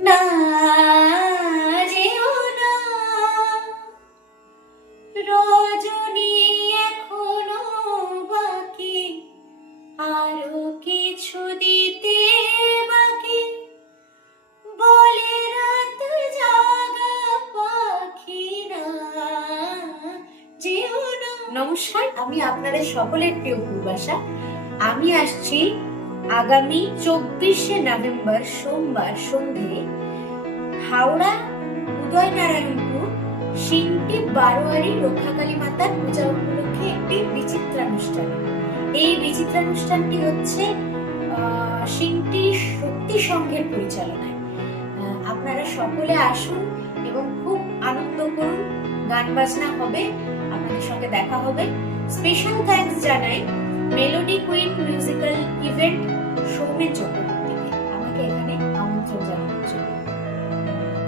না যেও না, রজনী এখনো বাকি, আরো কিছু দিতে বাকি, বলে রাত জাগা পাখিরা যেও না। নমস্কার, আমি আপনাদের সকলের প্রিয় পূর্বাশা। আমি আসছি আগামী 24শে নভেম্বর সোমবার সন্ধে হাওড়া উদয়নারায়ণপুর সিংটি বারোয়ারি রক্ষাকালী মাতার পূজা উপলক্ষে একটি বিচিত্রানুষ্ঠান। এই বিচিত্রানুষ্ঠানটি হচ্ছে সিংটি শক্তি সংঘের পরিচালনায়। আপনারা সকলে আসুন এবং খুব আনন্দ করুন, গান বাজনা হবে, আপনাদের সঙ্গে দেখা হবে। স্পেশাল থ্যাঙ্কস জানাই melody queen musical event Soumen Chakraborty.